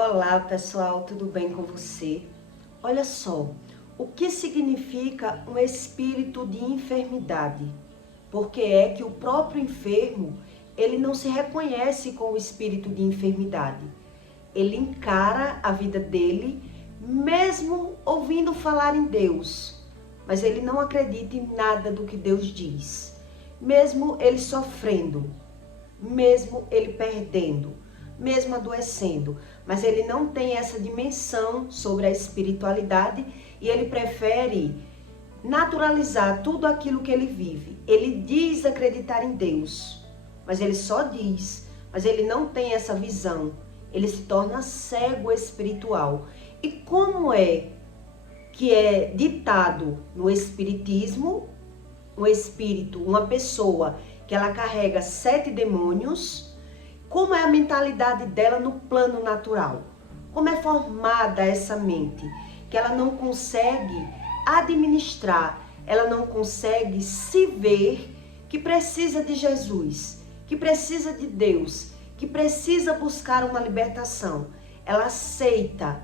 Olá pessoal, tudo bem com você? Olha só, o que significa um espírito de enfermidade? Porque é que o próprio enfermo, ele não se reconhece com o espírito de enfermidade. Ele encara a vida dele, mesmo ouvindo falar em Deus, mas ele não acredita em nada do que Deus diz. Mesmo ele sofrendo, mesmo ele perdendo, mesmo adoecendo, mas ele não tem essa dimensão sobre a espiritualidade e ele prefere naturalizar tudo aquilo que ele vive. Ele diz acreditar em Deus, mas ele só diz, mas ele não tem essa visão. Ele se torna cego espiritual. E como é que é ditado no espiritismo, um espírito, uma pessoa que ela carrega 7 demônios, como é a mentalidade dela no plano natural? Como é formada essa mente? Que ela não consegue administrar, ela não consegue se ver que precisa de Jesus, que precisa de Deus, que precisa buscar uma libertação. Ela aceita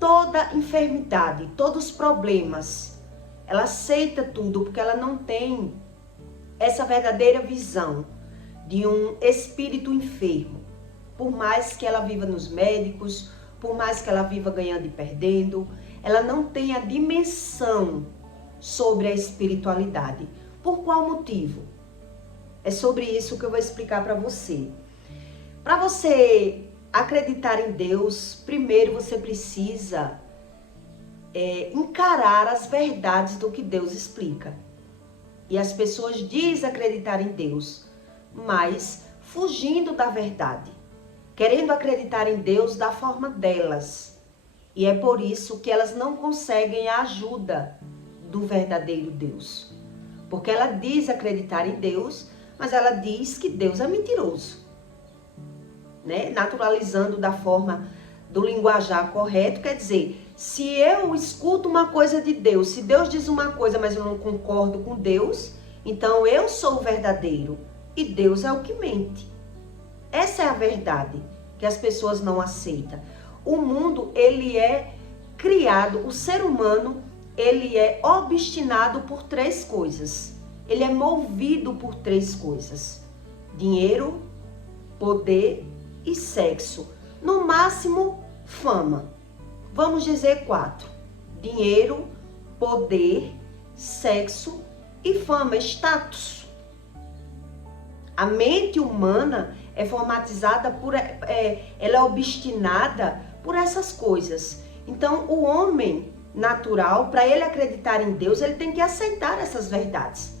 toda enfermidade, todos os problemas. Ela aceita tudo porque ela não tem essa verdadeira visão de um espírito enfermo. Por mais que ela viva nos médicos, por mais que ela viva ganhando e perdendo, ela não tem a dimensão sobre a espiritualidade. Por qual motivo? É sobre isso que eu vou explicar para você. Para você acreditar em Deus, primeiro você precisa encarar as verdades do que Deus explica. E as pessoas dizem acreditar em Deus, mas fugindo da verdade, querendo acreditar em Deus da forma delas. E é por isso que elas não conseguem a ajuda do verdadeiro Deus. Porque ela diz acreditar em Deus, mas ela diz que Deus é mentiroso. Né? Naturalizando da forma do linguajar correto, quer dizer, se eu escuto uma coisa de Deus, se Deus diz uma coisa, mas eu não concordo com Deus, então eu sou o verdadeiro e Deus é o que mente. Essa é a verdade que as pessoas não aceitam. O mundo, ele é criado, o ser humano, ele é obstinado por 3 coisas. Ele é movido por 3 coisas: dinheiro, poder e sexo. No máximo, fama. Vamos dizer 4. Dinheiro, poder, sexo e fama, status. A mente humana é formatizada ela é obstinada por essas coisas. Então, o homem natural, para ele acreditar em Deus, ele tem que aceitar essas verdades.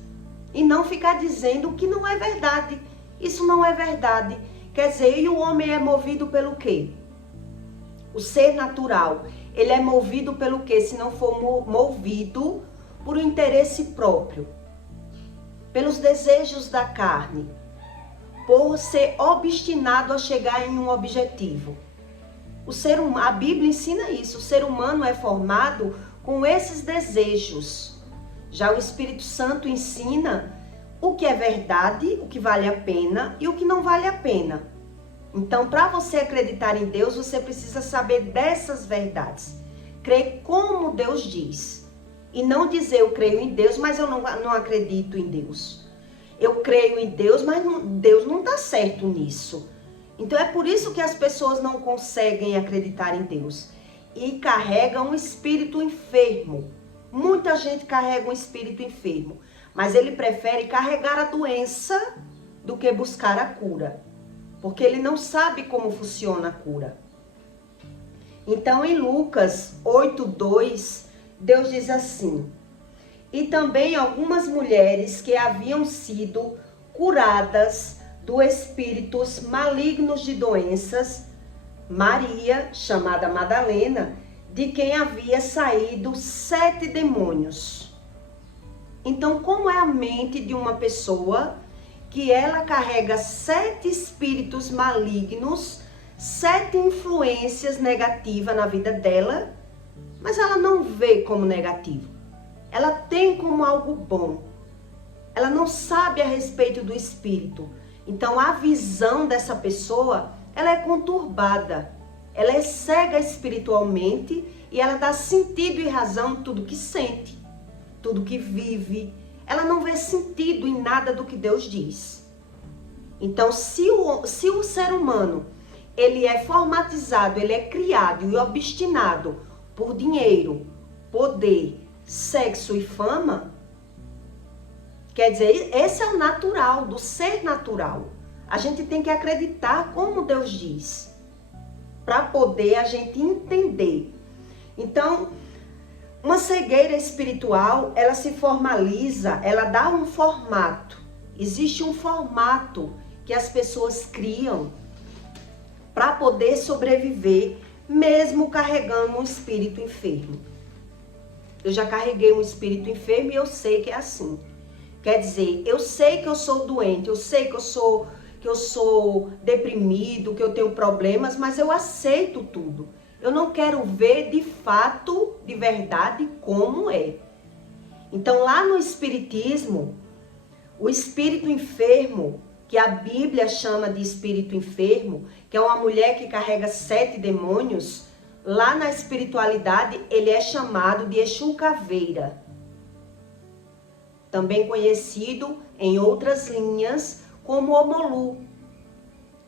E não ficar dizendo que não é verdade. Isso não é verdade. Quer dizer, e o homem é movido pelo quê? O ser natural, ele é movido pelo quê? Se não for movido por um interesse próprio, pelos desejos da carne, por ser obstinado a chegar em um objetivo. A Bíblia ensina isso. O ser humano é formado com esses desejos. Já o Espírito Santo ensina o que é verdade, o que vale a pena e o que não vale a pena. Então, para você acreditar em Deus, você precisa saber dessas verdades. Crer como Deus diz. E não dizer eu creio em Deus, mas eu não acredito em Deus. Eu creio em Deus, mas Deus não está certo nisso. Então é por isso que as pessoas não conseguem acreditar em Deus. E carregam um espírito enfermo. Muita gente carrega um espírito enfermo. Mas ele prefere carregar a doença do que buscar a cura. Porque ele não sabe como funciona a cura. Então em Lucas 8:2, Deus diz assim: e também algumas mulheres que haviam sido curadas dos espíritos malignos de doenças, Maria, chamada Madalena, de quem havia saído 7 demônios. Então, como é a mente de uma pessoa que ela carrega 7 espíritos malignos, 7 influências negativas na vida dela, mas ela não vê como negativo. Ela tem como algo bom. Ela não sabe a respeito do espírito. Então a visão dessa pessoa, ela é conturbada. ela é cega espiritualmente e ela dá sentido e razão em tudo que sente, tudo que vive. Ela não vê sentido em nada do que Deus diz. Então, se o ser humano, ele é formatizado, ele é criado e obstinado por dinheiro, poder, sexo e fama, quer dizer, esse é o natural, do ser natural. A gente tem que acreditar como Deus diz, para poder a gente entender. Então, uma cegueira espiritual, ela se formaliza, ela dá um formato. Existe um formato que as pessoas criam para poder sobreviver, mesmo carregando um espírito enfermo. Eu já carreguei um espírito enfermo e eu sei que é assim. Quer dizer, eu sei que eu sou doente, eu sei que eu sou deprimido, que eu tenho problemas, mas eu aceito tudo. Eu não quero ver de fato, de verdade, como é. Então, lá no Espiritismo, o espírito enfermo, que a Bíblia chama de espírito enfermo, que é uma mulher que carrega 7 demônios, lá na espiritualidade ele é chamado de Exu Caveira. Também conhecido em outras linhas como Omolu.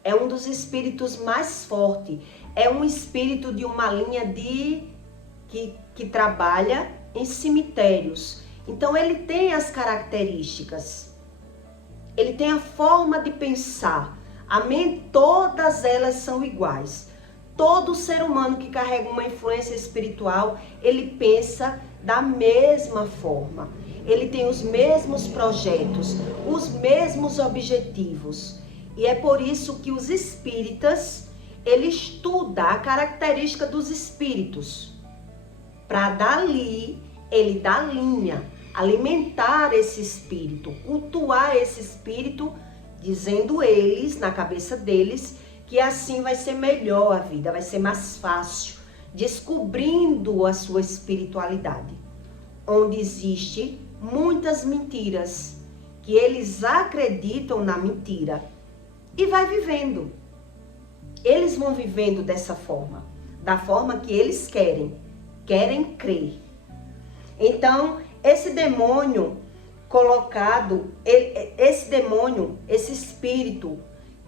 É um dos espíritos mais fortes. É um espírito de uma linha que trabalha em cemitérios. Então ele tem as características. Ele tem a forma de pensar. Todas elas são iguais. Todo ser humano que carrega uma influência espiritual, ele pensa da mesma forma. Ele tem os mesmos projetos, os mesmos objetivos. E é por isso que os espíritas, ele estuda a característica dos espíritos. Para dali, ele dá linha, alimentar esse espírito, cultuar esse espírito, dizendo eles, na cabeça deles, que assim vai ser melhor a vida, vai ser mais fácil, descobrindo a sua espiritualidade, onde existe muitas mentiras, que eles acreditam na mentira e vai vivendo. Eles vão vivendo dessa forma, da forma que eles querem crer. Então, esse demônio colocado, esse espírito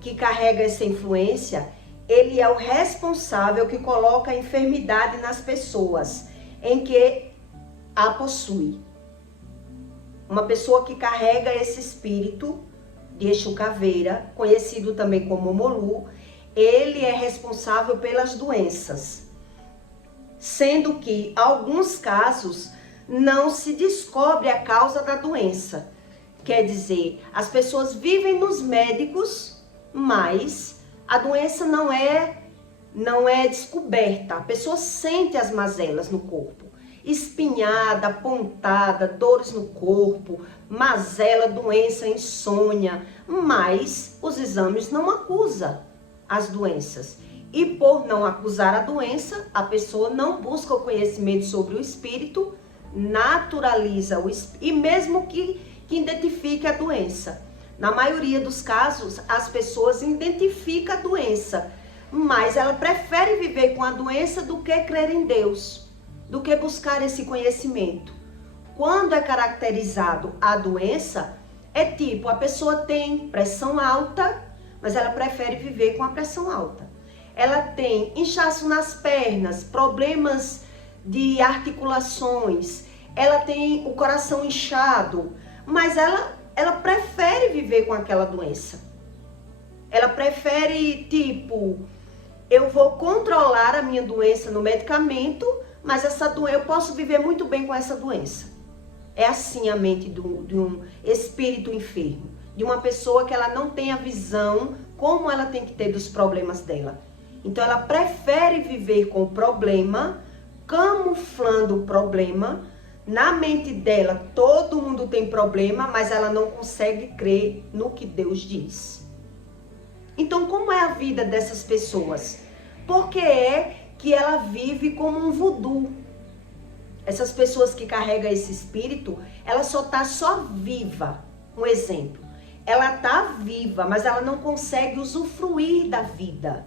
que carrega essa influência, ele é o responsável que coloca a enfermidade nas pessoas em que a possui. Uma pessoa que carrega esse espírito de Exu Caveira, conhecido também como Omolu, ele é responsável pelas doenças. Sendo que, em alguns casos, não se descobre a causa da doença. Quer dizer, as pessoas vivem nos médicos, mas a doença não é descoberta. A pessoa sente as mazelas no corpo. Espinhada, pontada, dores no corpo, mazela, doença, insônia. Mas os exames não acusam as doenças. E por não acusar a doença, a pessoa não busca o conhecimento sobre o espírito, naturaliza o espírito, e mesmo que identifique a doença. Na maioria dos casos, as pessoas identificam a doença, mas ela prefere viver com a doença do que crer em Deus, do que buscar esse conhecimento. Quando é caracterizado a doença, é tipo, a pessoa tem pressão alta, mas ela prefere viver com a pressão alta. Ela tem inchaço nas pernas, problemas de articulações, ela tem o coração inchado, mas ela prefere viver com aquela doença. Ela prefere, tipo, eu vou controlar a minha doença no medicamento, mas essa doença, eu posso viver muito bem com essa doença. É assim a mente de um espírito enfermo, de uma pessoa que ela não tem a visão como ela tem que ter dos problemas dela. Então ela prefere viver com o problema, camuflando o problema. Na mente dela, todo mundo tem problema, mas ela não consegue crer no que Deus diz. Então, como é a vida dessas pessoas? Porque é que ela vive como um voodoo. Essas pessoas que carregam esse espírito, ela só viva. Um exemplo, ela está viva, mas ela não consegue usufruir da vida.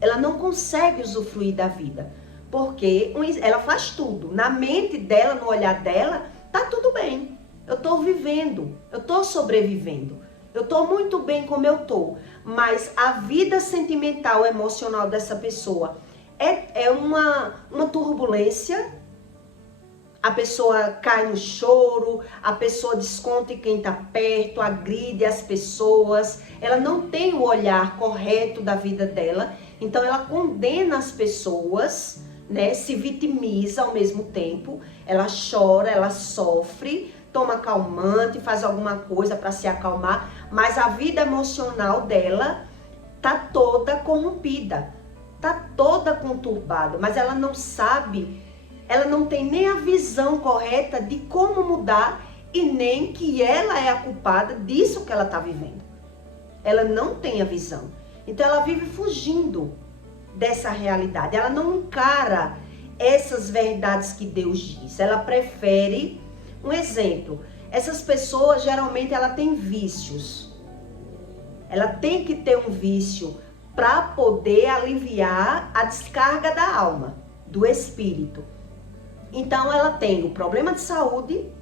ela não consegue usufruir da vida, porque ela faz tudo. Na mente dela, no olhar dela, tá tudo bem. Eu tô vivendo, eu tô sobrevivendo, eu tô muito bem como eu tô. Mas a vida sentimental, emocional dessa pessoa é uma turbulência. A pessoa cai no choro, a pessoa desconta em quem está perto, agride as pessoas. Ela não tem o olhar correto da vida dela, então ela condena as pessoas, né? Se vitimiza ao mesmo tempo. Ela chora, ela sofre, toma calmante, faz alguma coisa para se acalmar, mas a vida emocional dela tá toda corrompida, tá toda conturbada, mas ela não sabe. Ela não tem nem a visão correta de como mudar e nem que ela é a culpada disso que ela está vivendo. Ela não tem a visão. Então ela vive fugindo dessa realidade. Ela não encara essas verdades que Deus diz. Ela prefere, um exemplo, essas pessoas geralmente ela tem vícios. Ela tem que ter um vício para poder aliviar a descarga da alma, do espírito. Então ela tem o problema de saúde,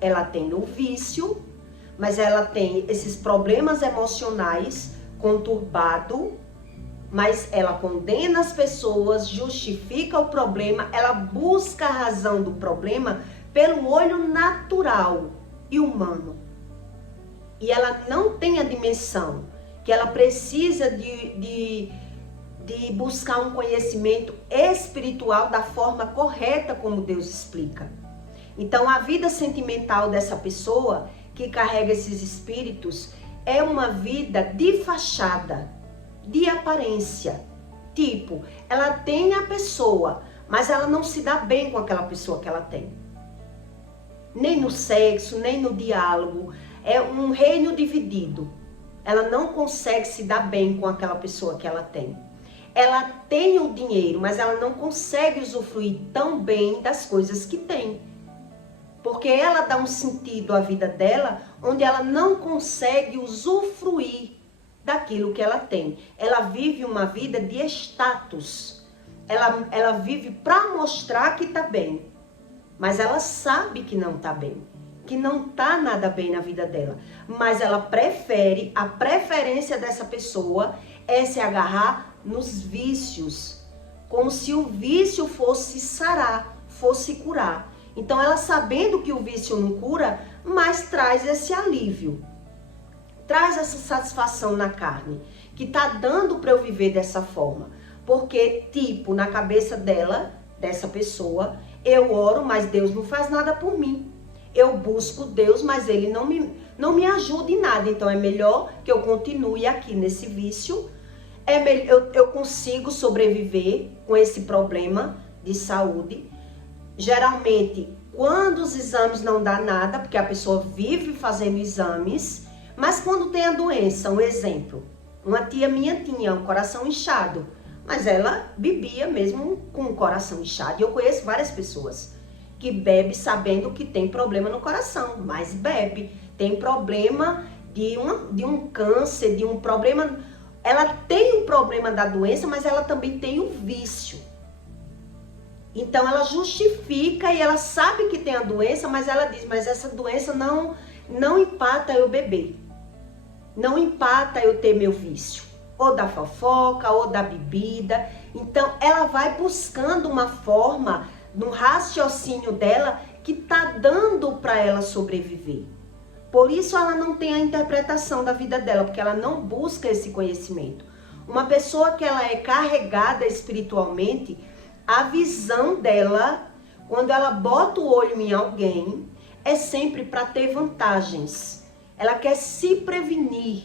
ela tem o vício, mas ela tem esses problemas emocionais conturbados, mas ela condena as pessoas, justifica o problema, ela busca a razão do problema pelo olho natural e humano. E ela não tem a dimensão que ela precisa de buscar um conhecimento espiritual da forma correta como Deus explica. Então a vida sentimental dessa pessoa que carrega esses espíritos é uma vida de fachada, de aparência. Tipo, ela tem a pessoa, mas ela não se dá bem com aquela pessoa que ela tem. Nem no sexo, nem no diálogo. É um reino dividido. Ela não consegue se dar bem com aquela pessoa que ela tem. Ela tem o dinheiro, mas ela não consegue usufruir tão bem das coisas que tem. Porque ela dá um sentido à vida dela, onde ela não consegue usufruir daquilo que ela tem. Ela vive uma vida de status. Ela vive para mostrar que está bem. Mas ela sabe que não está bem. Que não está nada bem na vida dela. Mas ela prefere, a preferência dessa pessoa é se agarrar nos vícios, como se o vício fosse sarar, fosse curar. Então ela, sabendo que o vício não cura, mas traz esse alívio, traz essa satisfação na carne, que tá dando para eu viver dessa forma. Porque, tipo, na cabeça dela, dessa pessoa, eu oro, mas Deus não faz nada por mim. Eu busco Deus, mas Ele não me ajuda em nada. Então é melhor que eu continue aqui nesse vício. Eu consigo sobreviver com esse problema de saúde. Geralmente, quando os exames não dão nada, porque a pessoa vive fazendo exames, mas quando tem a doença, um exemplo, uma tia minha tinha um coração inchado, mas ela bebia mesmo com o coração inchado. E eu conheço várias pessoas que bebem sabendo que tem problema no coração, mas bebe. Tem problema de um câncer, de um problema. Ela tem o problema da doença, mas ela também tem o vício. Então ela justifica e ela sabe que tem a doença, mas ela diz, mas essa doença não empata eu beber. Não empata eu ter meu vício. Ou da fofoca, ou da bebida. Então ela vai buscando uma forma, no raciocínio dela, que tá dando para ela sobreviver. Por isso ela não tem a interpretação da vida dela, porque ela não busca esse conhecimento. Uma pessoa que ela é carregada espiritualmente, a visão dela, quando ela bota o olho em alguém, é sempre para ter vantagens. Ela quer se prevenir.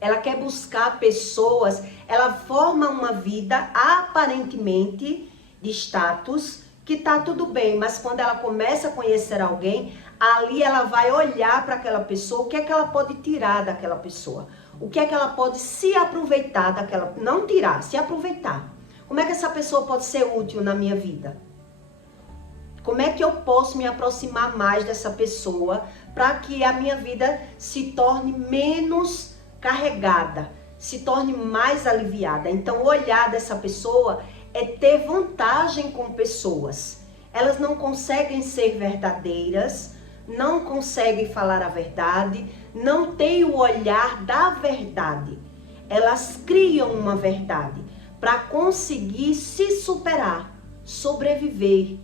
Ela quer buscar pessoas, ela forma uma vida aparentemente de status, que tá tudo bem, mas quando ela começa a conhecer alguém, ali ela vai olhar para aquela pessoa, o que é que ela pode tirar daquela pessoa, o que é que ela pode se aproveitar daquela, não tirar, se aproveitar. Como é que essa pessoa pode ser útil na minha vida? Como é que eu posso me aproximar mais dessa pessoa para que a minha vida se torne menos carregada, se torne mais aliviada. Então, o olhar dessa pessoa é ter vantagem com pessoas. Elas não conseguem ser verdadeiras, não conseguem falar a verdade, não têm o olhar da verdade. Elas criam uma verdade para conseguir se superar, sobreviver,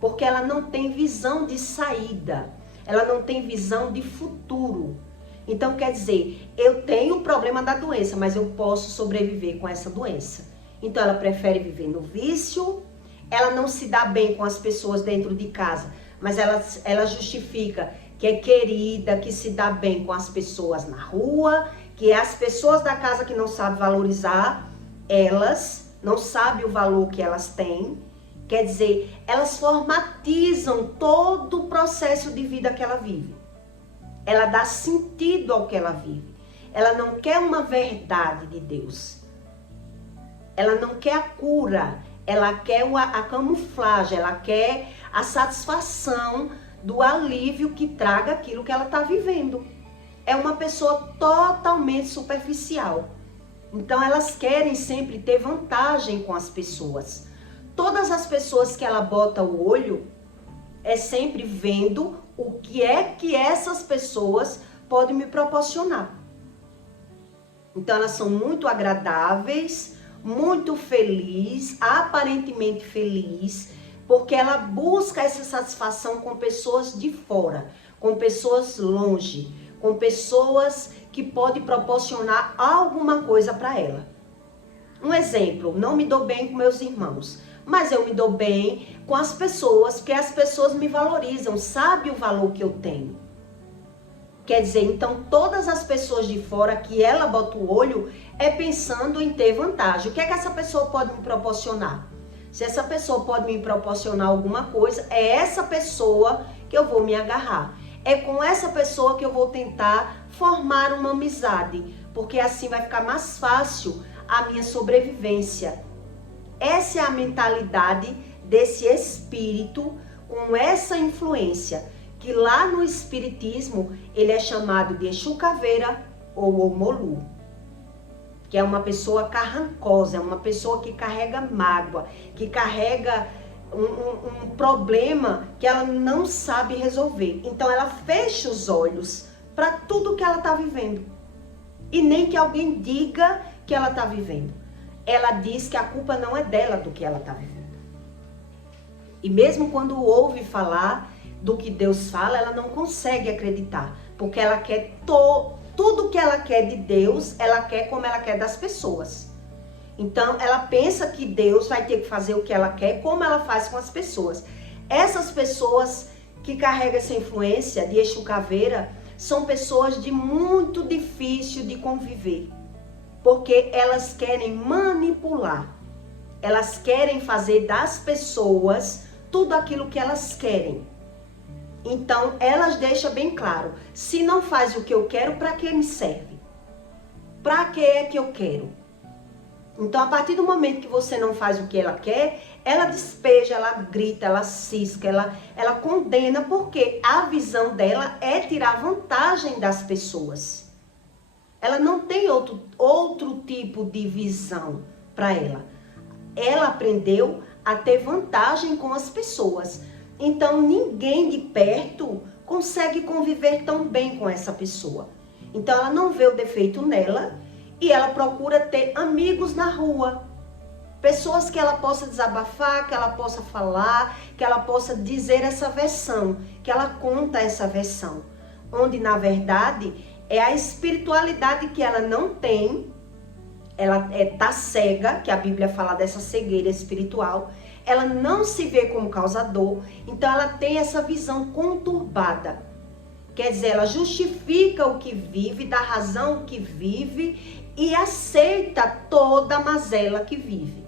porque ela não tem visão de saída, ela não tem visão de futuro. Então, quer dizer, eu tenho o problema da doença, mas eu posso sobreviver com essa doença. Então, ela prefere viver no vício, ela não se dá bem com as pessoas dentro de casa, mas ela justifica que é querida, que se dá bem com as pessoas na rua, que é as pessoas da casa que não sabem valorizar elas, não sabem o valor que elas têm. Quer dizer, elas formatizam todo o processo de vida que ela vive. Ela dá sentido ao que ela vive. Ela não quer uma verdade de Deus. Ela não quer a cura. Ela quer a camuflagem. Ela quer a satisfação do alívio que traga aquilo que ela está vivendo. É uma pessoa totalmente superficial. Então, elas querem sempre ter vantagem com as pessoas. Todas as pessoas que ela bota o olho é sempre vendo o que é que essas pessoas podem me proporcionar. Então, elas são muito agradáveis, muito felizes, aparentemente felizes, porque ela busca essa satisfação com pessoas de fora, com pessoas longe, com pessoas que podem proporcionar alguma coisa para ela. Um exemplo, não me dou bem com meus irmãos, mas eu me dou bem com as pessoas, porque as pessoas me valorizam, sabem o valor que eu tenho. Quer dizer, então todas as pessoas de fora que ela bota o olho é pensando em ter vantagem. O que é que essa pessoa pode me proporcionar? Se essa pessoa pode me proporcionar alguma coisa, é essa pessoa que eu vou me agarrar. É com essa pessoa que eu vou tentar formar uma amizade, porque assim vai ficar mais fácil a minha sobrevivência. Essa é a mentalidade desse espírito com essa influência, que lá no espiritismo ele é chamado de Exu Caveira ou Omolu, que é uma pessoa carrancosa, é uma pessoa que carrega mágoa, que carrega um problema que ela não sabe resolver. Então ela fecha os olhos para tudo que ela está vivendo e nem que alguém diga que ela está vivendo. Ela diz que a culpa não é dela do que ela está vivendo. E mesmo quando ouve falar do que Deus fala, ela não consegue acreditar, porque ela quer tudo que ela quer de Deus, ela quer como ela quer das pessoas. Então, ela pensa que Deus vai ter que fazer o que ela quer, como ela faz com as pessoas. Essas pessoas que carregam essa influência de Exu Caveira são pessoas de muito difícil de conviver, porque elas querem manipular, elas querem fazer das pessoas tudo aquilo que elas querem. Então, elas deixam bem claro, se não faz o que eu quero, para que me serve? Para que é que eu quero? Então, a partir do momento que você não faz o que ela quer, ela despeja, ela grita, ela cisca, ela condena, porque a visão dela é tirar vantagem das pessoas. Ela não tem outro tipo de visão para ela. Ela aprendeu a ter vantagem com as pessoas. Então, ninguém de perto consegue conviver tão bem com essa pessoa. Então, ela não vê o defeito nela e ela procura ter amigos na rua. Pessoas que ela possa desabafar, que ela possa falar, que ela possa dizer essa versão, que ela conta essa versão. Onde, na verdade, é a espiritualidade que ela não tem, ela tá cega, que a Bíblia fala dessa cegueira espiritual, ela não se vê como causador, então ela tem essa visão conturbada. Quer dizer, ela justifica o que vive, dá razão ao que vive e aceita toda a mazela que vive.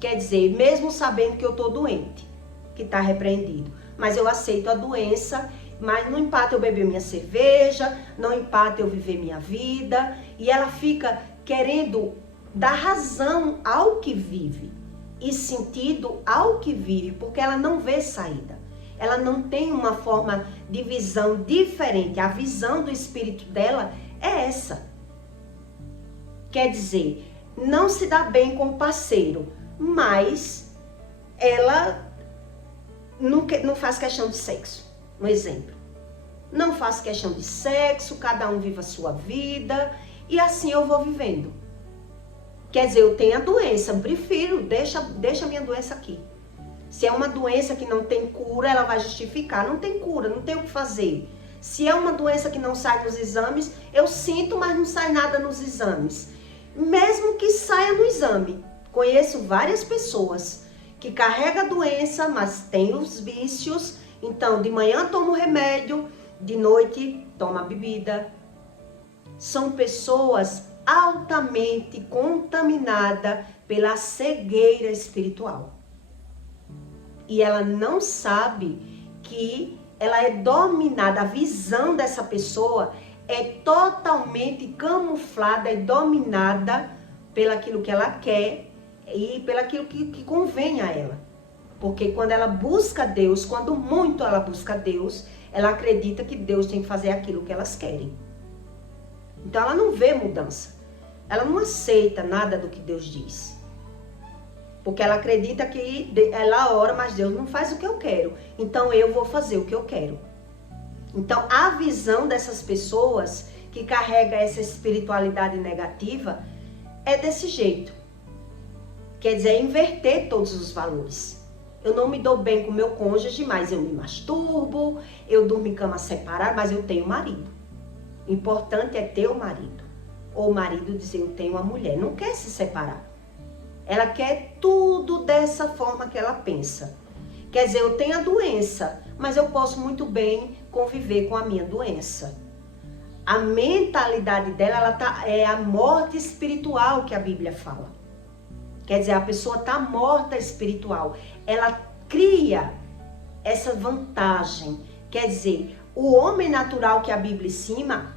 Quer dizer, mesmo sabendo que eu tô doente, que tá repreendido, mas eu aceito a doença. Mas não empata eu beber minha cerveja, não empata eu viver minha vida. E ela fica querendo dar razão ao que vive e sentido ao que vive, porque ela não vê saída. Ela não tem uma forma de visão diferente. A visão do espírito dela é essa. Quer dizer, não se dá bem com o parceiro, mas ela não faz questão de sexo. Um exemplo. Não faz questão de sexo, cada um vive a sua vida e assim eu vou vivendo. Quer dizer, eu tenho a doença, prefiro, deixa a minha doença aqui. Se é uma doença que não tem cura, ela vai justificar. Não tem cura, não tem o que fazer. Se é uma doença que não sai nos exames, eu sinto, mas não sai nada nos exames. Mesmo que saia no exame. Conheço várias pessoas que carregam a doença, mas tem os vícios. Então, de manhã toma o remédio, de noite toma a bebida. São pessoas altamente contaminadas pela cegueira espiritual. E ela não sabe que ela é dominada, a visão dessa pessoa é totalmente camuflada e dominada pelaquilo que ela quer e pelaquilo que convém a ela. Porque quando ela busca Deus, quando muito ela busca Deus, ela acredita que Deus tem que fazer aquilo que elas querem. Então ela não vê mudança. Ela não aceita nada do que Deus diz. Porque ela acredita que ela ora, mas Deus não faz o que eu quero. Então eu vou fazer o que eu quero. Então a visão dessas pessoas que carregam essa espiritualidade negativa é desse jeito. Quer dizer, é inverter todos os valores. Eu não me dou bem com meu cônjuge, mas eu me masturbo, eu durmo em cama separada, mas eu tenho marido. O importante é ter o marido. Ou o marido dizer, eu tenho uma mulher. Não quer se separar. Ela quer tudo dessa forma que ela pensa. Quer dizer, eu tenho a doença, mas eu posso muito bem conviver com a minha doença. A mentalidade dela é a morte espiritual que a Bíblia fala. Quer dizer, a pessoa está morta espiritual. Ela cria essa vantagem. Quer dizer, o homem natural que a Bíblia ensina,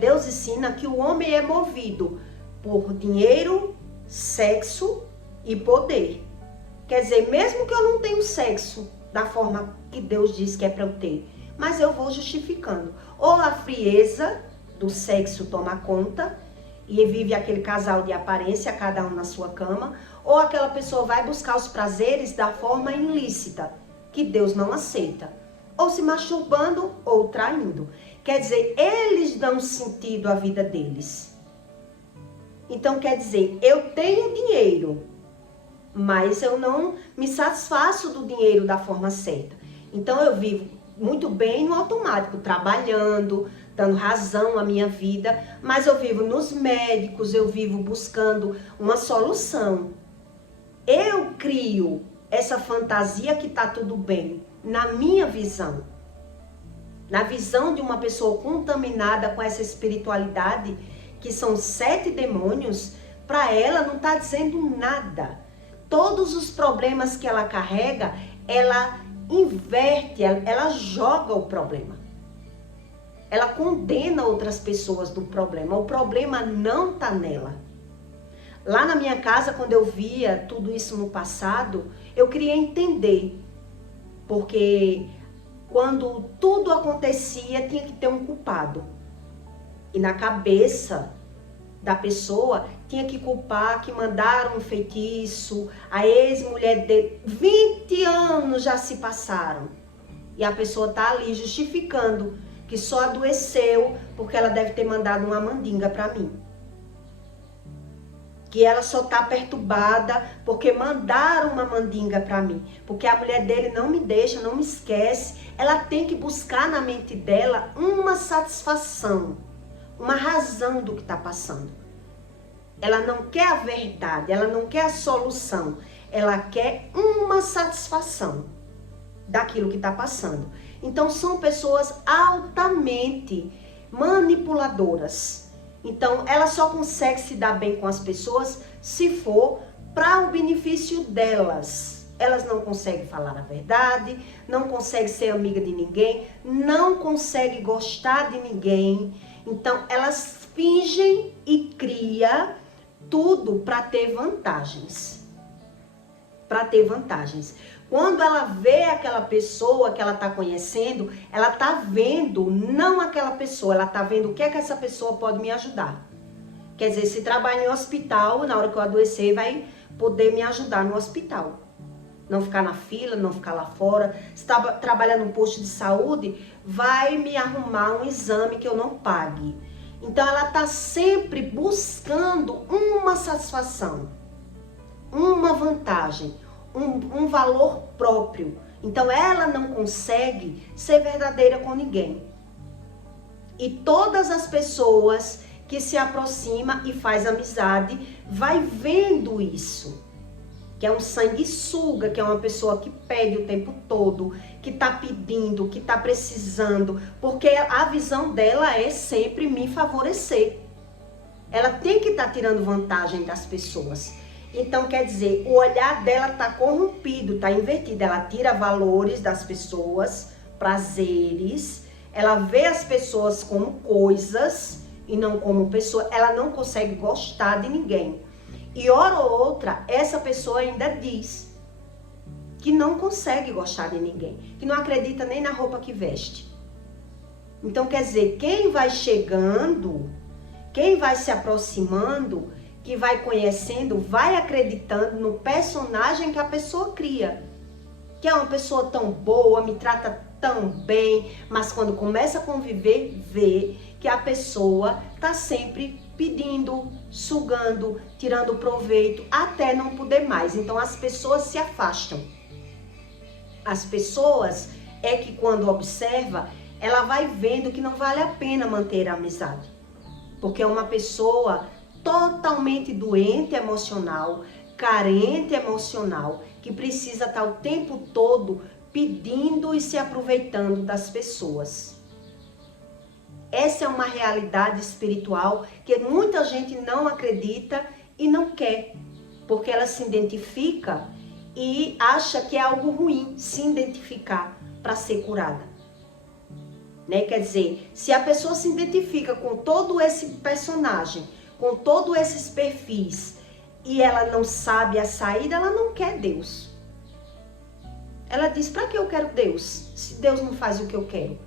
Deus ensina que o homem é movido por dinheiro, sexo e poder. Quer dizer, mesmo que eu não tenha sexo da forma que Deus diz que é para eu ter, mas eu vou justificando. Ou a frieza do sexo toma conta e vive aquele casal de aparência, cada um na sua cama, ou aquela pessoa vai buscar os prazeres da forma ilícita, que Deus não aceita, ou se masturbando ou traindo. Quer dizer, eles dão sentido à vida deles. Então, quer dizer, eu tenho dinheiro, mas eu não me satisfaço do dinheiro da forma certa. Então, eu vivo muito bem no automático, trabalhando, dando razão à minha vida, mas eu vivo nos médicos, eu vivo buscando uma solução. Eu crio essa fantasia que tá tudo bem, na minha visão. Na visão de uma pessoa contaminada com essa espiritualidade, que são 7 demônios, para ela não está dizendo nada. Todos os problemas que ela carrega, ela inverte, ela joga o problema. Ela condena outras pessoas do problema. O problema não está nela. Lá na minha casa, quando eu via tudo isso no passado, eu queria entender. Porque quando tudo acontecia, tinha que ter um culpado. E na cabeça da pessoa, tinha que culpar que mandaram um feitiço, a ex-mulher dele, 20 anos já se passaram. E a pessoa tá ali justificando que só adoeceu porque ela deve ter mandado uma mandinga para mim. Que ela só tá perturbada porque mandaram uma mandinga para mim. Porque a mulher dele não me deixa, não me esquece. Ela tem que buscar na mente dela uma satisfação, uma razão do que está passando. Ela não quer a verdade, ela não quer a solução. Ela quer uma satisfação daquilo que está passando. Então, são pessoas altamente manipuladoras. Então, ela só consegue se dar bem com as pessoas se for para o benefício delas. Elas não conseguem falar a verdade, não conseguem ser amiga de ninguém, não conseguem gostar de ninguém. Então, elas fingem e criam tudo para ter vantagens. Para ter vantagens. Quando ela vê aquela pessoa que ela está conhecendo, ela está vendo não aquela pessoa, ela está vendo o que é que essa pessoa pode me ajudar. Quer dizer, se trabalha em hospital, na hora que eu adoecer, vai poder me ajudar no hospital. Não ficar na fila, não ficar lá fora. Se trabalha num posto de saúde, vai me arrumar um exame que eu não pague. Então, ela está sempre buscando uma satisfação, uma vantagem, um valor próprio. Então, ela não consegue ser verdadeira com ninguém. E todas as pessoas que se aproxima e faz amizade, vai vendo isso. Que é um sanguessuga, que é uma pessoa que pede o tempo todo, que tá pedindo, que tá precisando, porque a visão dela é sempre me favorecer. Ela tem que estar tirando vantagem das pessoas. Então, quer dizer, o olhar dela tá corrompido, tá invertido. Ela tira valores das pessoas, prazeres, ela vê as pessoas como coisas e não como pessoa. Ela não consegue gostar de ninguém. E hora ou outra, essa pessoa ainda diz que não consegue gostar de ninguém, que não acredita nem na roupa que veste. Então, quer dizer, quem vai chegando, quem vai se aproximando, que vai conhecendo, vai acreditando no personagem que a pessoa cria. Que é uma pessoa tão boa, me trata tão bem, mas quando começa a conviver, vê que a pessoa tá sempre pedindo, sugando, tirando proveito, até não poder mais. Então as pessoas se afastam. As pessoas é que quando observa, ela vai vendo que não vale a pena manter a amizade. Porque é uma pessoa totalmente doente emocional, carente emocional, que precisa estar o tempo todo pedindo e se aproveitando das pessoas. Essa é uma realidade espiritual que muita gente não acredita e não quer, porque ela se identifica e acha que é algo ruim se identificar para ser curada. Né? Quer dizer, se a pessoa se identifica com todo esse personagem, com todos esses perfis, e ela não sabe a saída, ela não quer Deus. Ela diz, para que eu quero Deus, se Deus não faz o que eu quero?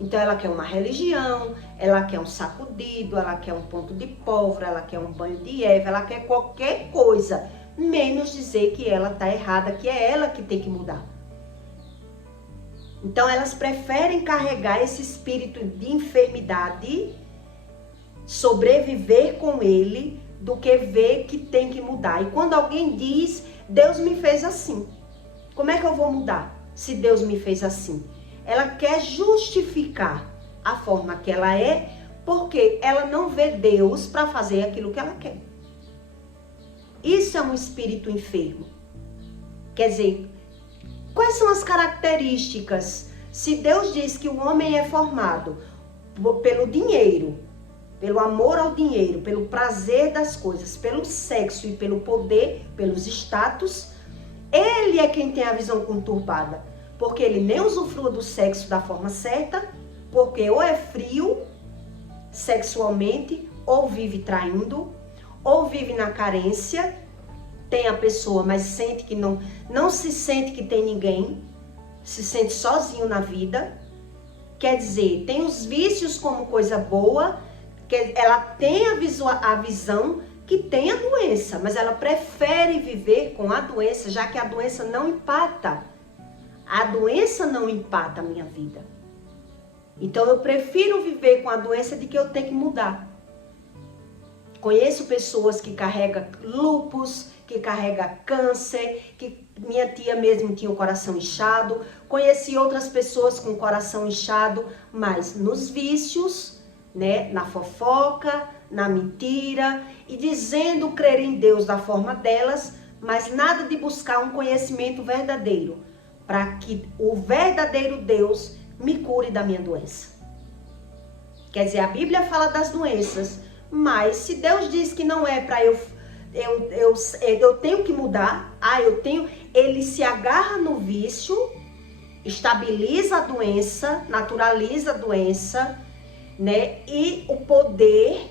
Então ela quer uma religião, ela quer um sacudido, ela quer um ponto de pólvora, ela quer um banho de Eva, ela quer qualquer coisa, menos dizer que ela está errada, que é ela que tem que mudar. Então elas preferem carregar esse espírito de enfermidade, sobreviver com ele, do que ver que tem que mudar. E quando alguém diz, Deus me fez assim, como é que eu vou mudar se Deus me fez assim? Ela quer justificar a forma que ela é, porque ela não vê Deus para fazer aquilo que ela quer. Isso é um espírito enfermo. Quer dizer, quais são as características? Se Deus diz que o homem é formado pelo dinheiro, pelo amor ao dinheiro, pelo prazer das coisas, pelo sexo e pelo poder, pelos status, ele é quem tem a visão conturbada. Porque ele nem usufrua do sexo da forma certa, porque ou é frio sexualmente, ou vive traindo, ou vive na carência, tem a pessoa, mas sente que não se sente que tem ninguém, se sente sozinho na vida. Quer dizer, tem os vícios como coisa boa, que ela tem a visão que tem a doença, mas ela prefere viver com a doença, já que a doença não empata. A doença não empata a minha vida. Então eu prefiro viver com a doença de que eu tenho que mudar. Conheço pessoas que carregam lúpus, que carregam câncer, que minha tia mesmo tinha o coração inchado. Conheci outras pessoas com o coração inchado, mas nos vícios, né, na fofoca, na mentira e dizendo crer em Deus da forma delas, mas nada de buscar um conhecimento verdadeiro, para que o verdadeiro Deus me cure da minha doença. Quer dizer, a Bíblia fala das doenças, mas se Deus diz que não é para eu tenho que mudar, ele se agarra no vício, estabiliza a doença, naturaliza a doença, né? E o poder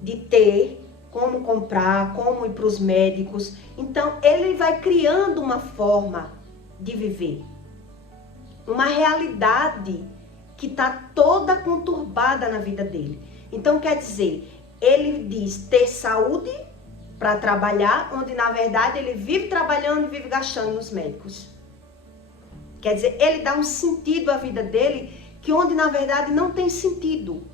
de ter como comprar, como ir para os médicos. Então, ele vai criando uma forma de viver. Uma realidade que está toda conturbada na vida dele. Então, quer dizer, ele diz ter saúde para trabalhar, onde na verdade ele vive trabalhando e vive gastando nos médicos. Quer dizer, ele dá um sentido à vida dele que onde na verdade não tem sentido.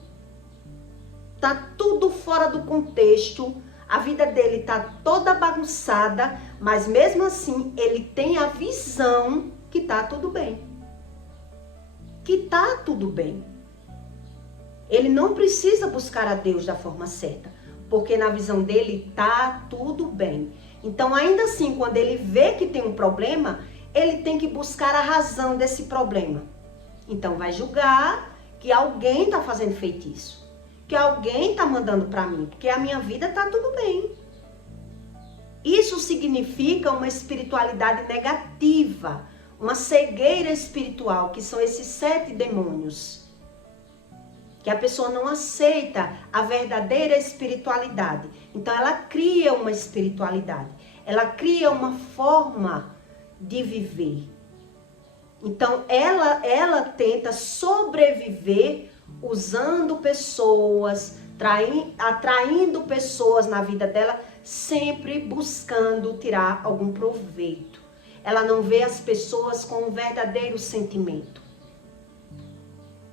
Tá tudo fora do contexto, a vida dele tá toda bagunçada, mas mesmo assim ele tem a visão que tá tudo bem. Que tá tudo bem. Ele não precisa buscar a Deus da forma certa, porque na visão dele tá tudo bem. Então, ainda assim, quando ele vê que tem um problema, ele tem que buscar a razão desse problema. Então, vai julgar que alguém está fazendo feitiço, que alguém está mandando para mim, porque a minha vida tá tudo bem. Isso significa uma espiritualidade negativa, uma cegueira espiritual, que são esses 7 demônios. Que a pessoa não aceita a verdadeira espiritualidade. Então ela cria uma espiritualidade. Ela cria uma forma de viver. Então ela tenta sobreviver usando pessoas, atraindo pessoas na vida dela, sempre buscando tirar algum proveito. Ela não vê as pessoas com um verdadeiro sentimento.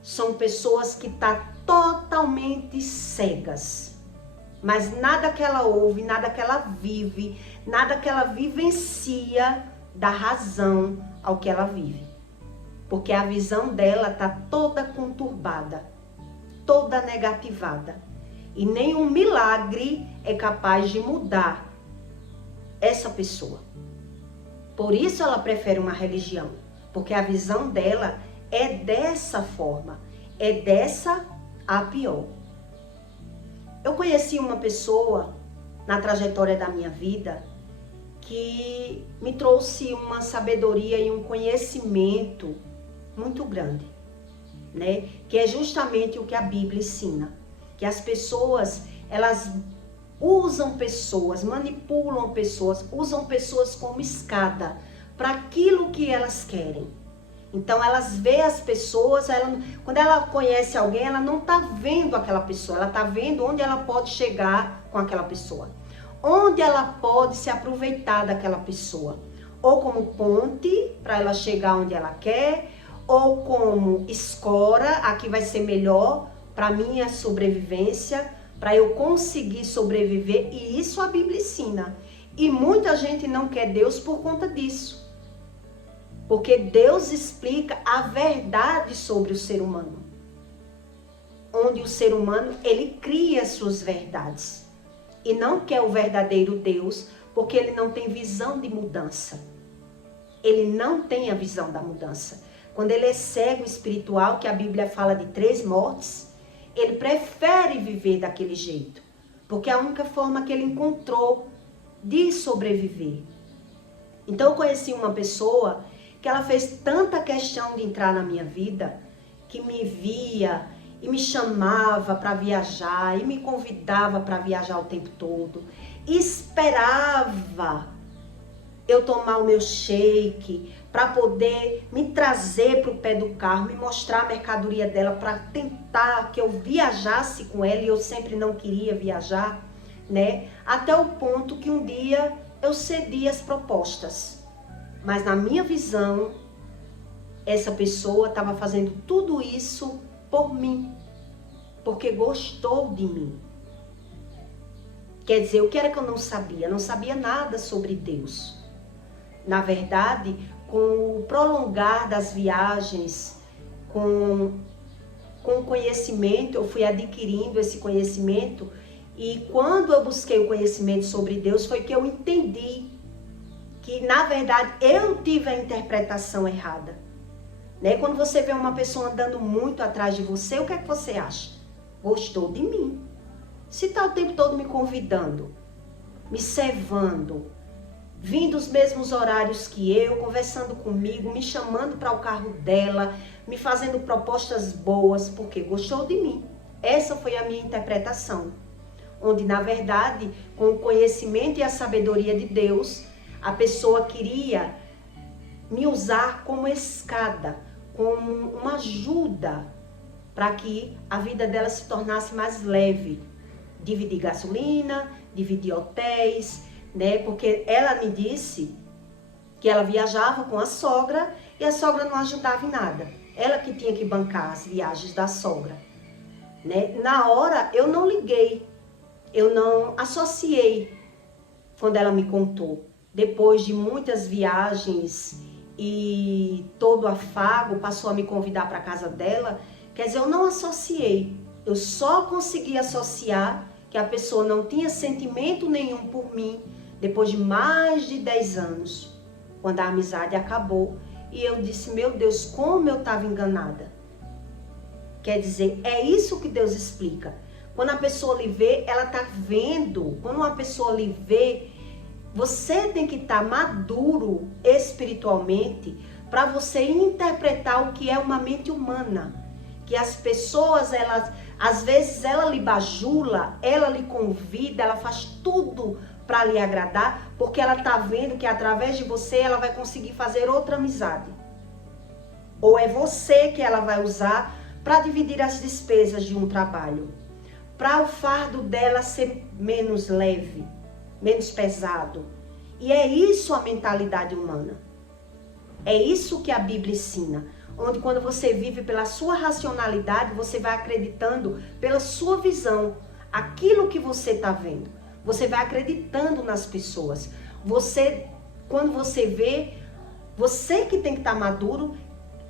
São pessoas que estão totalmente cegas. Mas nada que ela ouve, nada que ela vive, nada que ela vivencia dá razão ao que ela vive. Porque a visão dela está toda conturbada, toda negativada. E nenhum milagre é capaz de mudar essa pessoa. Por isso ela prefere uma religião. Porque a visão dela é dessa forma, é dessa a pior. Eu conheci uma pessoa na trajetória da minha vida que me trouxe uma sabedoria e um conhecimento muito grande, né? Que é justamente o que a Bíblia ensina, que as pessoas, elas usam pessoas, manipulam pessoas, usam pessoas como escada para aquilo que elas querem. Então elas veem as pessoas, quando ela conhece alguém, ela não está vendo aquela pessoa, ela está vendo onde ela pode chegar com aquela pessoa. Onde ela pode se aproveitar daquela pessoa. Ou como ponte, para ela chegar onde ela quer, ou como escora, aqui vai ser melhor para minha sobrevivência, para eu conseguir sobreviver. E isso a Bíblia ensina. E muita gente não quer Deus por conta disso. Porque Deus explica a verdade sobre o ser humano. Onde o ser humano, ele cria suas verdades. E não quer o verdadeiro Deus, porque ele não tem visão de mudança. Ele não tem a visão da mudança. Quando ele é cego espiritual, que a Bíblia fala de 3 mortes, ele prefere viver daquele jeito. Porque é a única forma que ele encontrou de sobreviver. Então eu conheci uma pessoa que ela fez tanta questão de entrar na minha vida, que me via e me chamava para viajar, e me convidava para viajar o tempo todo, e esperava eu tomar o meu shake, para poder me trazer para o pé do carro, me mostrar a mercadoria dela, para tentar que eu viajasse com ela, e eu sempre não queria viajar, né? Até o ponto que um dia eu cedi as propostas. Mas na minha visão, essa pessoa estava fazendo tudo isso por mim, porque gostou de mim. Quer dizer, o que era que eu não sabia? Não sabia nada sobre Deus. Na verdade, com o prolongar das viagens, com o conhecimento, eu fui adquirindo esse conhecimento, e quando eu busquei o conhecimento sobre Deus, foi que eu entendi que, na verdade, eu tive a interpretação errada. Né? Quando você vê uma pessoa andando muito atrás de você, o que é que você acha? Gostou de mim. Se está o tempo todo me convidando, me cevando, vindo os mesmos horários que eu, conversando comigo, me chamando para o carro dela, me fazendo propostas boas, porque gostou de mim. Essa foi a minha interpretação. onde na verdade, com o conhecimento e a sabedoria de Deus, a pessoa queria me usar como escada, como uma ajuda para que a vida dela se tornasse mais leve. Dividir gasolina, dividir hotéis, né? Porque ela me disse que ela viajava com a sogra e a sogra não ajudava em nada. Ela que tinha que bancar as viagens da sogra, né? Na hora eu não liguei, eu não associei quando ela me contou. Depois de muitas viagens e todo o afago, passou a me convidar para a casa dela. Quer dizer, eu não associei. Eu só consegui associar que a pessoa não tinha sentimento nenhum por mim depois de mais de 10 anos, quando a amizade acabou. E eu disse, meu Deus, como eu estava enganada. Quer dizer, é isso que Deus explica. Quando a pessoa lhe vê, ela está vendo. Quando uma pessoa lhe vê, você tem que estar maduro espiritualmente para você interpretar o que é uma mente humana. Que as pessoas, elas, às vezes ela lhe bajula, ela lhe convida, ela faz tudo para lhe agradar, porque ela está vendo que através de você ela vai conseguir fazer outra amizade. Ou é você que ela vai usar para dividir as despesas de um trabalho, para o fardo dela ser menos leve, menos pesado. E é isso a mentalidade humana. É isso que a Bíblia ensina. Onde quando você vive pela sua racionalidade, você vai acreditando pela sua visão, aquilo que você está vendo. Você vai acreditando nas pessoas. Você, quando você vê, você que tem que estar maduro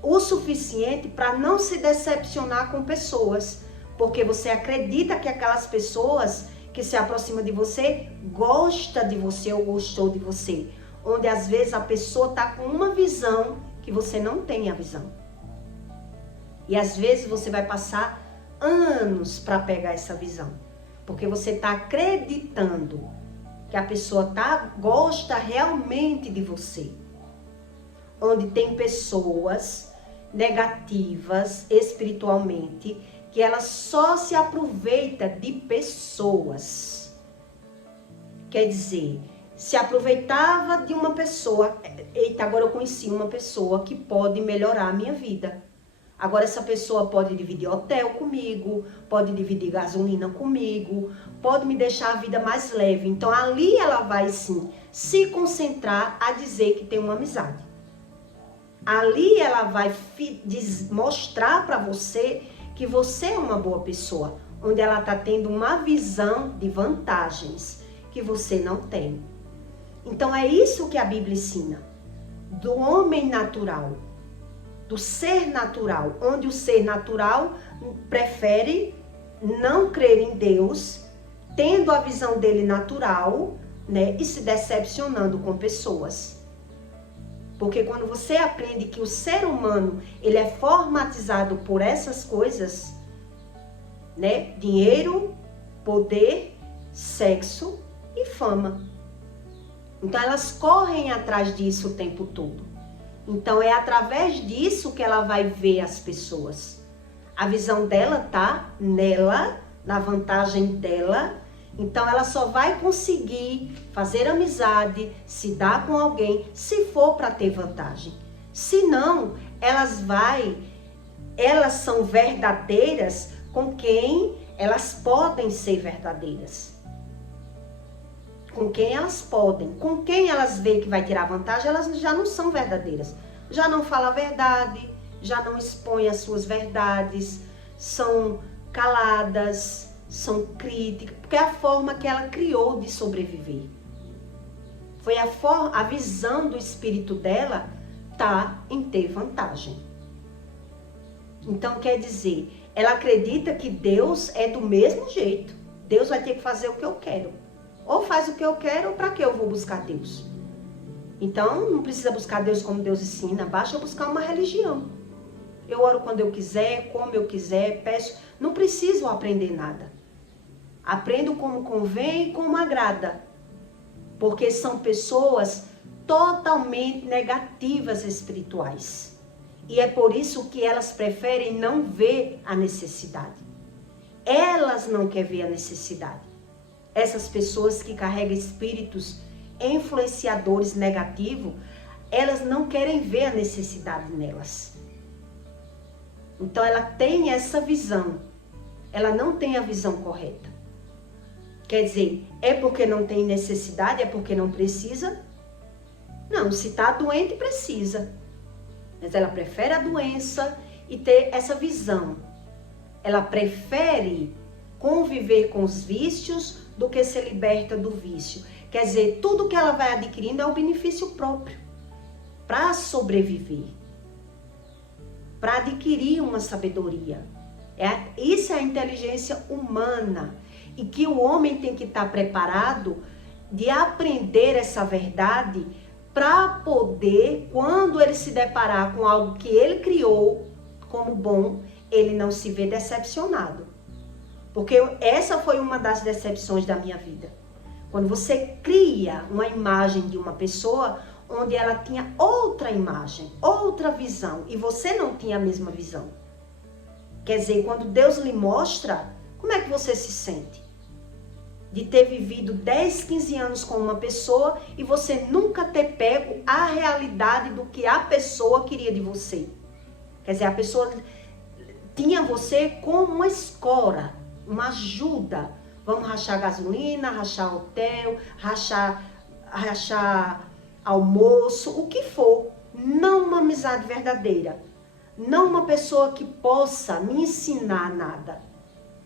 o suficiente para não se decepcionar com pessoas. Porque você acredita que aquelas pessoas que se aproximam de você gostam de você ou gostou de você. Onde às vezes a pessoa está com uma visão que você não tem a visão. E às vezes você vai passar anos para pegar essa visão. Porque você está acreditando que a pessoa gosta realmente de você. Onde tem pessoas negativas espiritualmente, que ela só se aproveita de pessoas. Quer dizer, se aproveitava de uma pessoa. Eita, agora eu conheci uma pessoa que pode melhorar a minha vida. Agora essa pessoa pode dividir hotel comigo, pode dividir gasolina comigo, pode me deixar a vida mais leve. Então ali ela vai sim se concentrar a dizer que tem uma amizade. Ali ela vai mostrar para você que você é uma boa pessoa, onde ela está tendo uma visão de vantagens que você não tem. Então é isso que a Bíblia ensina, do homem natural, do ser natural, onde o ser natural prefere não crer em Deus, tendo a visão dele natural, né, e se decepcionando com pessoas. Porque quando você aprende que o ser humano, ele é formatizado por essas coisas, né, dinheiro, poder, sexo e fama. Então elas correm atrás disso o tempo todo. Então é através disso que ela vai ver as pessoas. A visão dela tá nela, na vantagem dela. Então ela só vai conseguir fazer amizade, se dar com alguém, se for para ter vantagem. Se não, elas são verdadeiras com quem elas podem ser verdadeiras. Com quem elas podem, com quem elas veem que vai tirar vantagem, elas já não são verdadeiras. Já não falam a verdade, já não expõem as suas verdades, são caladas, são críticas, porque é a forma que ela criou de sobreviver. Foi a visão do espírito dela tá em ter vantagem. Então quer dizer, ela acredita que Deus é do mesmo jeito. Deus vai ter que fazer o que eu quero. Ou faz o que eu quero, ou para que eu vou buscar Deus? Então, não precisa buscar Deus como Deus ensina, basta eu buscar uma religião. Eu oro quando eu quiser, como eu quiser, peço. Não preciso aprender nada. Aprendo como convém e como agrada. Porque são pessoas totalmente negativas espirituais. E é por isso que elas preferem não ver a necessidade. Elas não querem ver a necessidade. essas pessoas que carregam espíritos influenciadores negativos, elas não querem ver a necessidade nelas. Então ela tem essa visão, ela não tem a visão correta. Quer dizer, é porque não tem necessidade, é porque não precisa? Não, se está doente, precisa. Mas ela prefere a doença e ter essa visão. Ela prefere conviver com os vícios do que se liberta do vício. Quer dizer, tudo que ela vai adquirindo é o benefício próprio para sobreviver, para adquirir uma sabedoria. Isso é a inteligência humana e que o homem tem que estar preparado de aprender essa verdade para poder, quando ele se deparar com algo que ele criou como bom, ele não se vê decepcionado. Porque essa foi uma das decepções da minha vida. Quando você cria uma imagem de uma pessoa onde ela tinha outra imagem, outra visão, e você não tinha a mesma visão. Quer dizer, quando Deus lhe mostra, como é que você se sente? De ter vivido 10, 15 anos com uma pessoa e você nunca ter pego a realidade do que a pessoa queria de você. Quer dizer, a pessoa tinha você como uma escora, uma ajuda. Vamos rachar gasolina, rachar hotel, rachar almoço, o que for. Não uma amizade verdadeira. Não uma pessoa que possa me ensinar nada.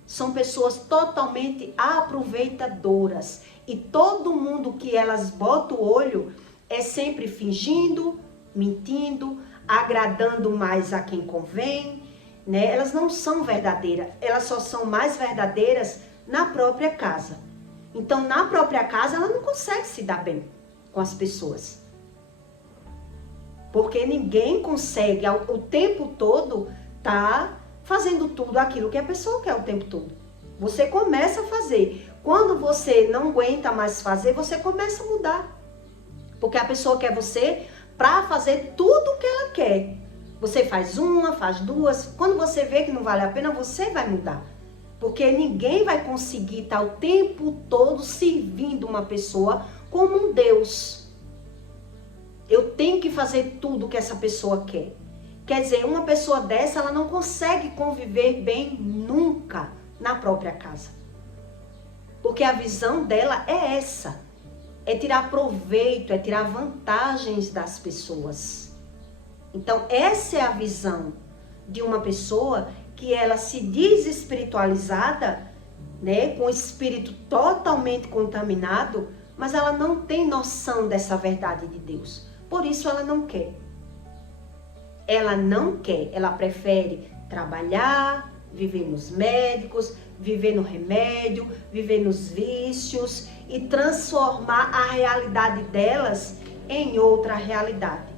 São pessoas totalmente aproveitadoras. E todo mundo que elas botam o olho é sempre fingindo, mentindo, agradando mais a quem convém, né? Elas não são verdadeiras. Elas só são mais verdadeiras na própria casa. Então, na própria casa, ela não consegue se dar bem com as pessoas. Porque ninguém consegue, o tempo todo, fazendo tudo aquilo que a pessoa quer o tempo todo. Você começa a fazer. Quando você não aguenta mais fazer, você começa a mudar. Porque a pessoa quer você para fazer tudo o que ela quer. Você faz uma, faz duas. Quando você vê que não vale a pena, você vai mudar. Porque ninguém vai conseguir estar o tempo todo servindo uma pessoa como um Deus. Eu tenho que fazer tudo o que essa pessoa quer. Quer dizer, uma pessoa dessa, ela não consegue conviver bem nunca na própria casa. Porque a visão dela é essa. É tirar proveito, é tirar vantagens das pessoas. Então, essa é a visão de uma pessoa que ela se diz espiritualizada, né, com o espírito totalmente contaminado, mas ela não tem noção dessa verdade de Deus. Por isso ela não quer. Ela não quer, ela prefere trabalhar, viver nos médicos, viver no remédio, viver nos vícios e transformar a realidade delas em outra realidade.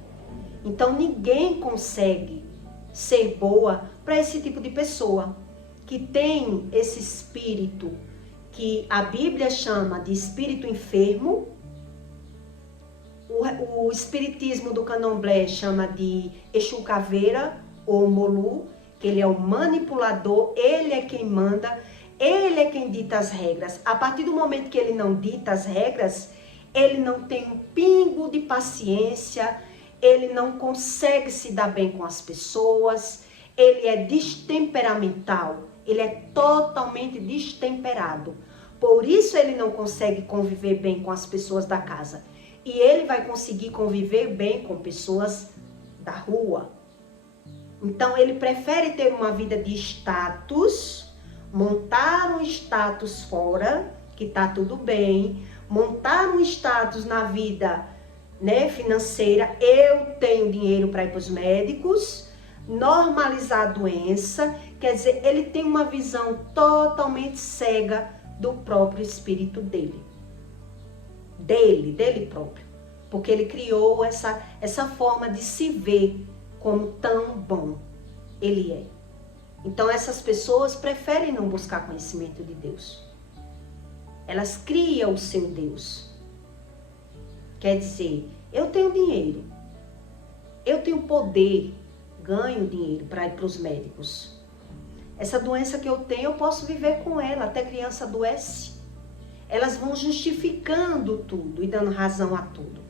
Então ninguém consegue ser boa para esse tipo de pessoa que tem esse espírito que a Bíblia chama de espírito enfermo. O espiritismo do candomblé chama de Exu Caveira ou Molu, que ele é o manipulador, ele é quem manda, ele é quem dita as regras. A partir do momento que ele não dita as regras, ele não tem um pingo de paciência, ele não consegue se dar bem com as pessoas, ele é destemperamental, ele é totalmente destemperado. Por isso ele não consegue conviver bem com as pessoas da casa. E ele vai conseguir conviver bem com pessoas da rua. Então ele prefere ter uma vida de status, montar um status fora, que tá tudo bem, montar um status na vida, né, financeira, eu tenho dinheiro para ir para os médicos, normalizar a doença, quer dizer, ele tem uma visão totalmente cega do próprio espírito dele. Dele próprio. Porque ele criou essa forma de se ver como tão bom ele é. Então essas pessoas preferem não buscar conhecimento de Deus. Elas criam o seu Deus. Quer dizer, eu tenho dinheiro, eu tenho poder, ganho dinheiro para ir para os médicos. Essa doença que eu tenho, eu posso viver com ela, até criança adoece. elas vão justificando tudo e dando razão a tudo.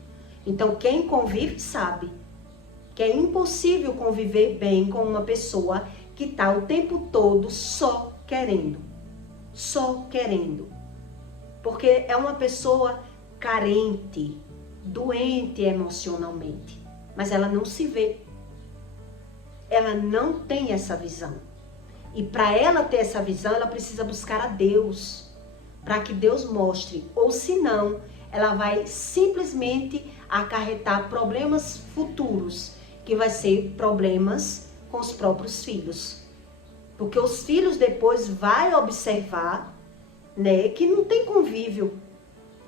Então, quem convive sabe que é impossível conviver bem com uma pessoa que está o tempo todo só querendo. Só querendo. Porque é uma pessoa carente, doente emocionalmente. Mas ela não se vê. Ela não tem essa visão. E para ela ter essa visão, ela precisa buscar a Deus. Para que Deus mostre. Ou senão, ela vai simplesmente acarretar problemas futuros. Que vai ser problemas com os próprios filhos. Porque os filhos depois vai observar, né, que não tem convívio.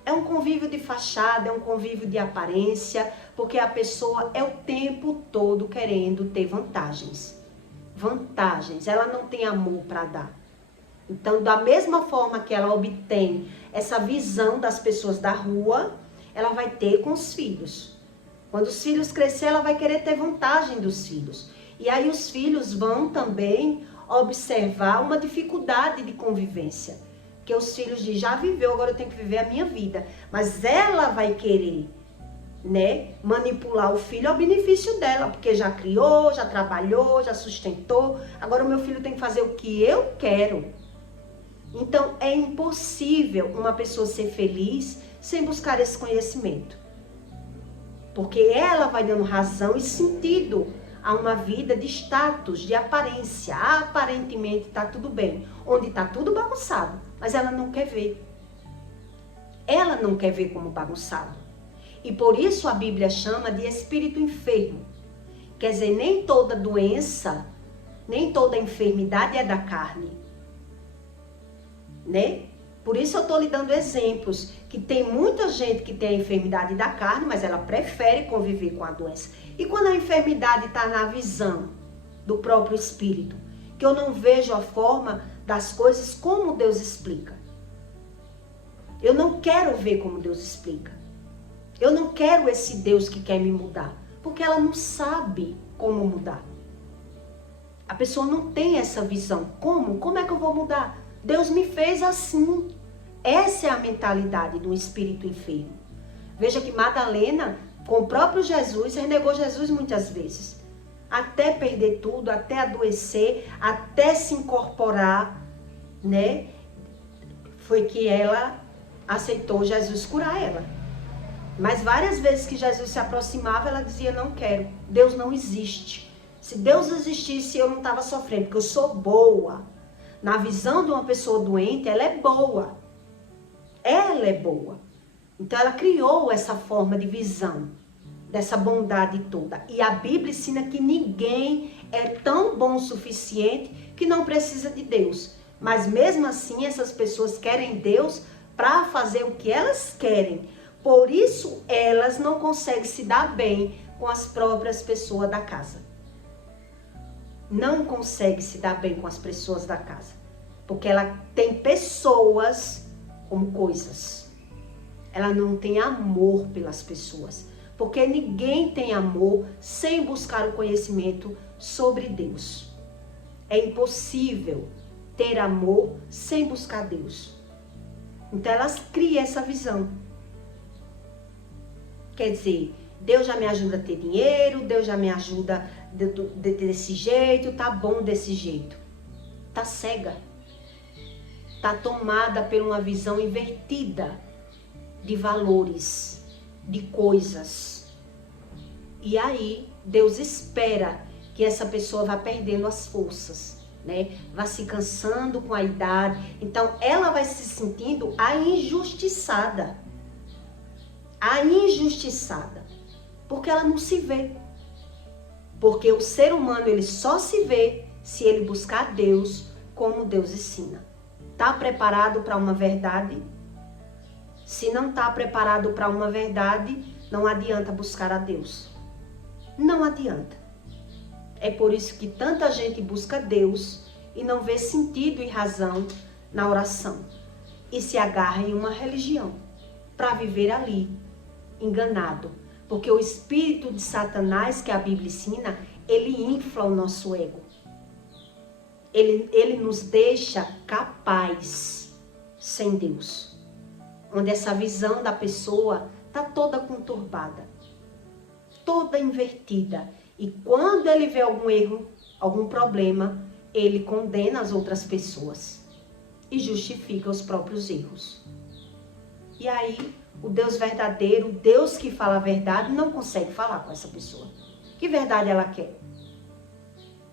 É um convívio de fachada, é um convívio de aparência, porque a pessoa é o tempo todo querendo ter vantagens. Vantagens, ela não tem amor para dar. Então, da mesma forma que ela obtém essa visão das pessoas da rua, ela vai ter com os filhos. Quando os filhos crescer, ela vai querer ter vantagem dos filhos. E aí os filhos vão também observar uma dificuldade de convivência. Que os filhos dizem, já viveu, agora eu tenho que viver a minha vida. Mas ela vai querer, né, manipular o filho ao benefício dela, porque já criou, já trabalhou, já sustentou. Agora o meu filho tem que fazer o que eu quero. Então é impossível uma pessoa ser feliz sem buscar esse conhecimento. Porque ela vai dando razão e sentido a uma vida de status, de aparência. Aparentemente está tudo bem, onde está tudo bagunçado, mas ela não quer ver. Ela não quer ver como bagunçado. E por isso a Bíblia chama de espírito enfermo. Quer dizer, nem toda doença, nem toda enfermidade é da carne, né? Por isso eu estou lhe dando exemplos, que tem muita gente que tem a enfermidade da carne, mas ela prefere conviver com a doença. E quando a enfermidade está na visão do próprio espírito, que eu não vejo a forma das coisas como Deus explica. Eu não quero ver como Deus explica. Eu não quero esse Deus que quer me mudar, porque ela não sabe como mudar. A pessoa não tem essa visão. Como? Como é que eu vou mudar? Deus me fez assim. Essa é a mentalidade do espírito enfermo. Veja que Madalena, com o próprio Jesus, renegou Jesus muitas vezes. Até perder tudo, até adoecer, até se incorporar, né? Foi que ela aceitou Jesus curar ela. Mas várias vezes que Jesus se aproximava, ela dizia, não quero. Deus não existe. Se Deus existisse, eu não estava sofrendo, porque eu sou boa. Na visão de uma pessoa doente, ela é boa. Ela é boa. Então ela criou essa forma de visão, dessa bondade toda. E a Bíblia ensina que ninguém é tão bom o suficiente que não precisa de Deus. Mas mesmo assim, essas pessoas querem Deus para fazer o que elas querem. Por isso, elas não conseguem se dar bem com as próprias pessoas da casa. Não consegue se dar bem com as pessoas da casa. Porque ela tem pessoas como coisas. Ela não tem amor pelas pessoas. Porque ninguém tem amor sem buscar o conhecimento sobre Deus. É impossível ter amor sem buscar Deus. Então elas criam essa visão. Quer dizer, Deus já me ajuda a ter dinheiro, Deus já me ajuda desse jeito, tá bom desse jeito. Tá cega. Tá tomada por uma visão invertida de valores, de coisas. E aí, Deus espera que essa pessoa vá perdendo as forças, né? Vá se cansando com a idade. Então, ela vai se sentindo a injustiçada. A injustiçada. Porque ela não se vê. Porque o ser humano, ele só se vê se ele buscar Deus como Deus ensina. Está preparado para uma verdade? Se não está preparado para uma verdade, não adianta buscar a Deus. Não adianta. É por isso que tanta gente busca Deus e não vê sentido e razão na oração. E se agarra em uma religião para viver ali, enganado. Porque o espírito de Satanás, que a Bíblia ensina, ele infla o nosso ego. Ele nos deixa capaz sem Deus. onde essa visão da pessoa está toda conturbada, toda invertida. E quando ele vê algum erro, algum problema, ele condena as outras pessoas e justifica os próprios erros. E aí, o Deus verdadeiro, o Deus que fala a verdade, não consegue falar com essa pessoa. Que verdade ela quer?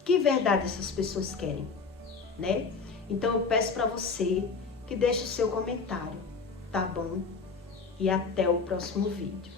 Que verdade essas pessoas querem, né? Então eu peço para você que deixe o seu comentário, tá bom? E até o próximo vídeo.